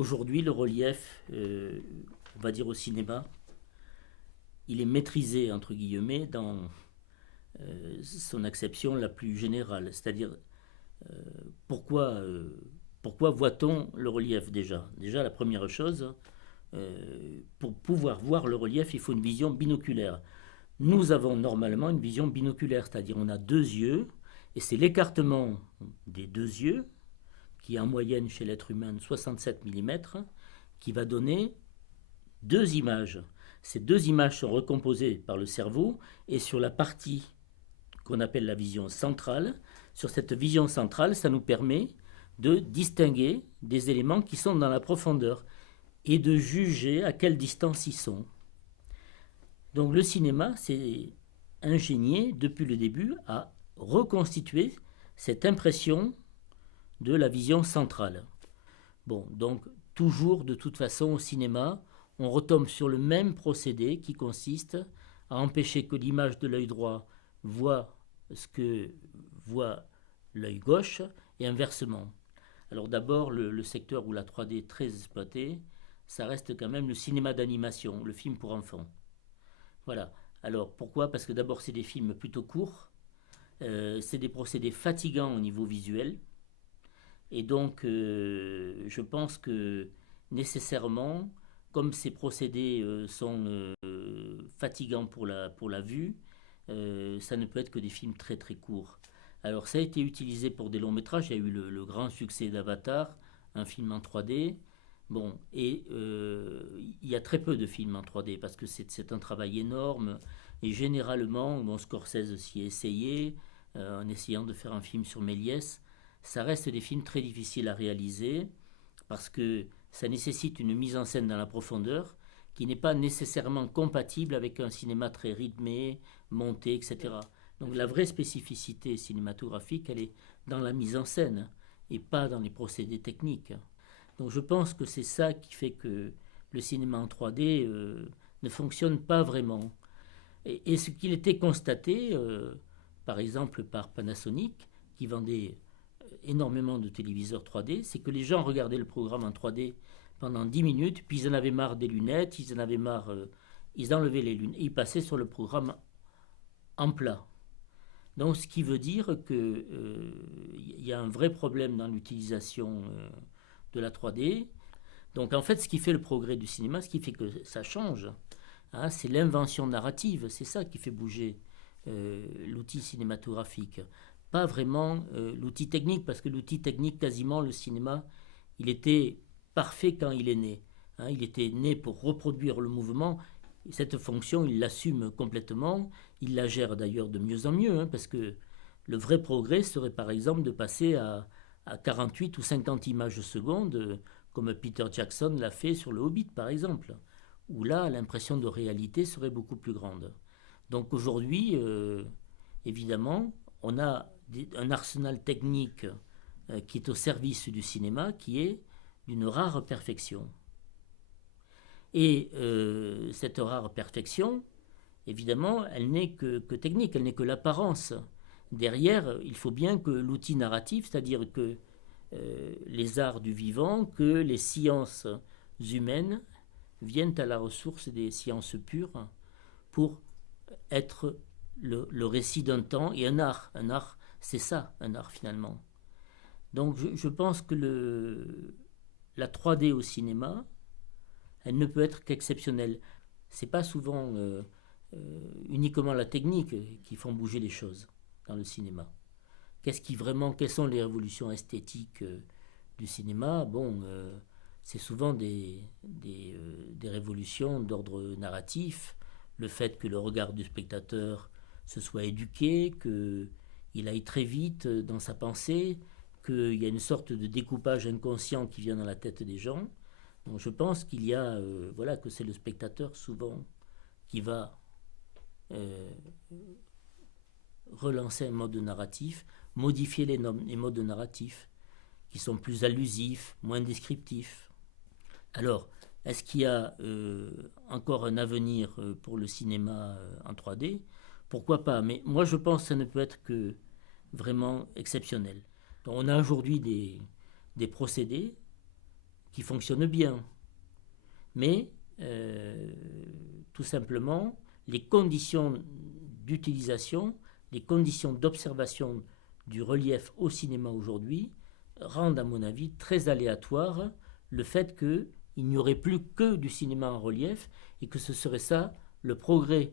Aujourd'hui, le relief, on va dire au cinéma, il est maîtrisé, entre guillemets, dans son acception la plus générale. C'est-à-dire, euh, pourquoi, euh, pourquoi voit-on le relief déjà? Déjà, la première chose, pour pouvoir voir le relief, il faut une vision binoculaire. Nous avons normalement une vision binoculaire, c'est-à-dire on a deux yeux, et c'est l'écartement des deux yeux, qui est en moyenne chez l'être humain de 67 mm, qui va donner deux images. Ces deux images sont recomposées par le cerveau, et sur la partie qu'on appelle la vision centrale, sur cette vision centrale, ça nous permet de distinguer des éléments qui sont dans la profondeur et de juger à quelle distance ils sont. Donc le cinéma s'est ingénié depuis le début à reconstituer cette impression de la vision centrale. Bon, donc toujours de toute façon au cinéma, on retombe sur le même procédé qui consiste à empêcher que l'image de l'œil droit voit ce que voit l'œil gauche et inversement. Alors d'abord, le secteur où la 3D est très exploitée, ça reste quand même le cinéma d'animation, le film pour enfants. Voilà. Alors pourquoi? Parce que d'abord c'est des films plutôt courts, c'est des procédés fatigants au niveau visuel, et donc je pense que nécessairement, comme ces procédés sont fatigants pour la vue, ça ne peut être que des films très très courts. Alors ça a été utilisé pour des longs métrages, il y a eu le grand succès d'Avatar, un film en 3D. Bon, et il y a très peu de films en 3D parce que c'est un travail énorme. Et généralement, bon, Scorsese s'y est essayé en essayant de faire un film sur Méliès. Ça reste des films très difficiles à réaliser parce que ça nécessite une mise en scène dans la profondeur qui n'est pas nécessairement compatible avec un cinéma très rythmé, monté, etc. Donc la vraie spécificité cinématographique, elle est dans la mise en scène et pas dans les procédés techniques. Donc je pense que c'est ça qui fait que le cinéma en 3D ne fonctionne pas vraiment. Et ce qu'il était constaté, par exemple par Panasonic, qui vendait énormément de téléviseurs 3D, c'est que les gens regardaient le programme en 3D pendant 10 minutes, puis ils en avaient marre des lunettes, ils en avaient marre, ils enlevaient les lunettes, et ils passaient sur le programme en plat. Donc ce qui veut dire qu'il y a un vrai problème dans l'utilisation de la 3D. Donc en fait, ce qui fait le progrès du cinéma, ce qui fait que ça change, hein, c'est l'invention narrative, c'est ça qui fait bouger l'outil cinématographique. Pas vraiment l'outil technique, parce que l'outil technique, quasiment, le cinéma, il était parfait quand il est né. Hein, il était né pour reproduire le mouvement. Et cette fonction, il l'assume complètement. Il la gère d'ailleurs de mieux en mieux, hein, parce que le vrai progrès serait par exemple de passer à 48 ou 50 images secondes, comme Peter Jackson l'a fait sur le Hobbit par exemple, où là l'impression de réalité serait beaucoup plus grande. Donc aujourd'hui, évidemment, on a un arsenal technique qui est au service du cinéma, qui est d'une rare perfection. Et cette rare perfection, évidemment, elle n'est que technique, elle n'est que l'apparence. Derrière, il faut bien que l'outil narratif, c'est-à-dire que les arts du vivant, que les sciences humaines viennent à la ressource des sciences pures pour être le récit d'un temps et un art. Un art, c'est ça, un art finalement. Donc je pense que la 3D au cinéma, elle ne peut être qu'exceptionnelle. C'est pas souvent uniquement la technique qui font bouger les choses dans le cinéma. Quelles sont les révolutions esthétiques du cinéma? Bon, c'est souvent des révolutions d'ordre narratif. Le fait que le regard du spectateur se soit éduqué, qu'il aille très vite dans sa pensée, qu'il y a une sorte de découpage inconscient qui vient dans la tête des gens. Donc je pense qu'il y a, voilà, que c'est le spectateur souvent qui va euh, relancer un mode narratif, modifier les modes narratifs qui sont plus allusifs, moins descriptifs. Alors, est-ce qu'il y a encore un avenir pour le cinéma en 3D? Pourquoi pas? Mais moi, je pense que ça ne peut être que vraiment exceptionnel. Donc, on a aujourd'hui des procédés qui fonctionne bien. Mais tout simplement, les conditions d'utilisation, les conditions d'observation du relief au cinéma aujourd'hui rendent, à mon avis, très aléatoire le fait qu'il n'y aurait plus que du cinéma en relief et que ce serait ça le progrès